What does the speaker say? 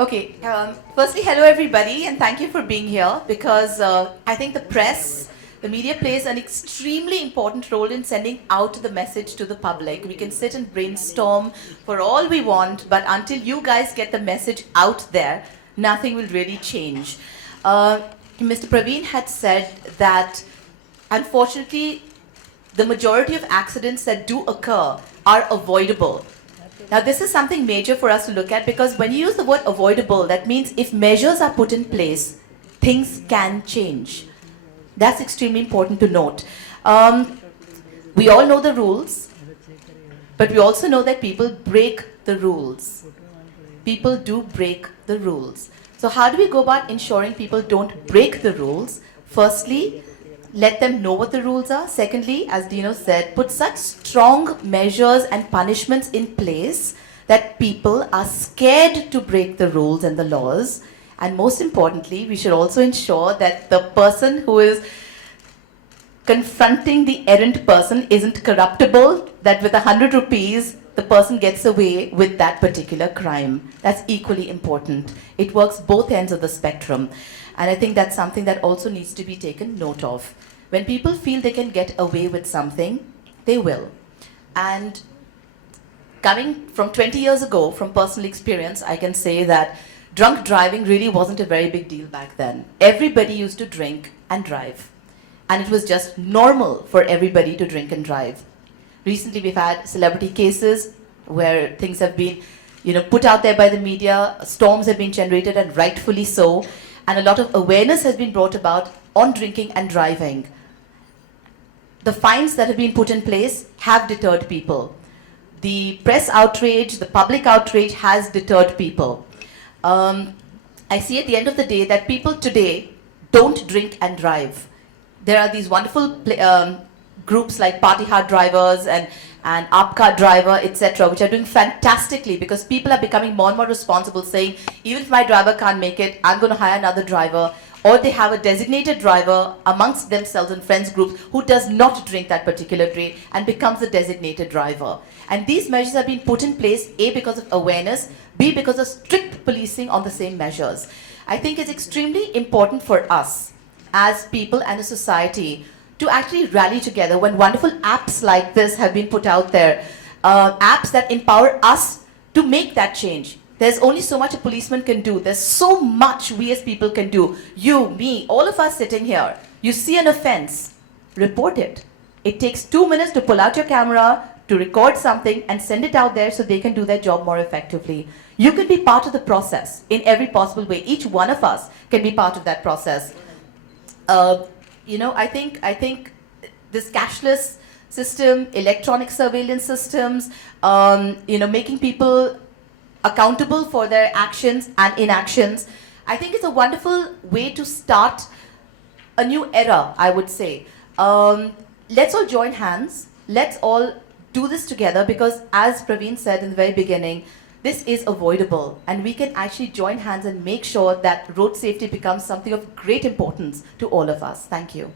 Okay, firstly, hello everybody, and thank you for being here because I think the press, the media plays an extremely important role in sending out the message to the public. We can sit and brainstorm for all we want, but until you guys get the message out there, nothing will really change. Mr. Praveen had said that unfortunately, the majority of accidents that do occur are avoidable. Now, this is something major for us to look at because when you use the word avoidable, that means if measures are put in place, things can change. That's extremely important to note. We all know the rules, but we also know that people break the rules. People do break the rules. So, how do we go about ensuring people don't break the rules? Firstly, let them know what the rules are. Secondly, as Dino said, put such strong measures and punishments in place that people are scared to break the rules and the laws. And most importantly, we should also ensure that the person who is confronting the errant person isn't corruptible, that with 100 rupees, the person gets away with that particular crime. That's equally important. It works both ends of the spectrum. And I think that's something that also needs to be taken note of. When people feel they can get away with something, they will. And coming from 20 years ago, from personal experience, I can say that drunk driving really wasn't a very big deal back then. Everybody used to drink and drive. And it was just normal for everybody to drink and drive. Recently, we've had celebrity cases where things have been, put out there by the media, storms have been generated, and rightfully so. And a lot of awareness has been brought about on drinking and driving. The fines that have been put in place have deterred people. The press outrage, the public outrage has deterred people. I see at the end of the day that people today don't drink and drive. There are these wonderful groups like Party Hard Drivers and Aapka Driver, etc., which are doing fantastically because people are becoming more and more responsible, saying, even if my driver can't make it, I'm going to hire another driver. Or they have a designated driver amongst themselves in friends groups who does not drink that particular day and becomes the designated driver. And these measures have been put in place, A, because of awareness, B, because of strict policing on the same measures. I think it's extremely important for us as people and a society to actually rally together when wonderful apps like this have been put out there, apps that empower us to make that change. There's only so much a policeman can do. There's so much we as people can do. You, me, all of us sitting here. You see an offense, report it. It takes 2 minutes to pull out your camera, to record something and send it out there so they can do their job more effectively. You can be part of the process in every possible way. Each one of us can be part of that process. I think this cashless system, electronic surveillance systems, making people accountable for their actions and inactions, I think it's a wonderful way to start a new era, I would say. Let's all join hands. Let's all do this together because, as Praveen said in the very beginning, this is avoidable and we can actually join hands and make sure that road safety becomes something of great importance to all of us. Thank you.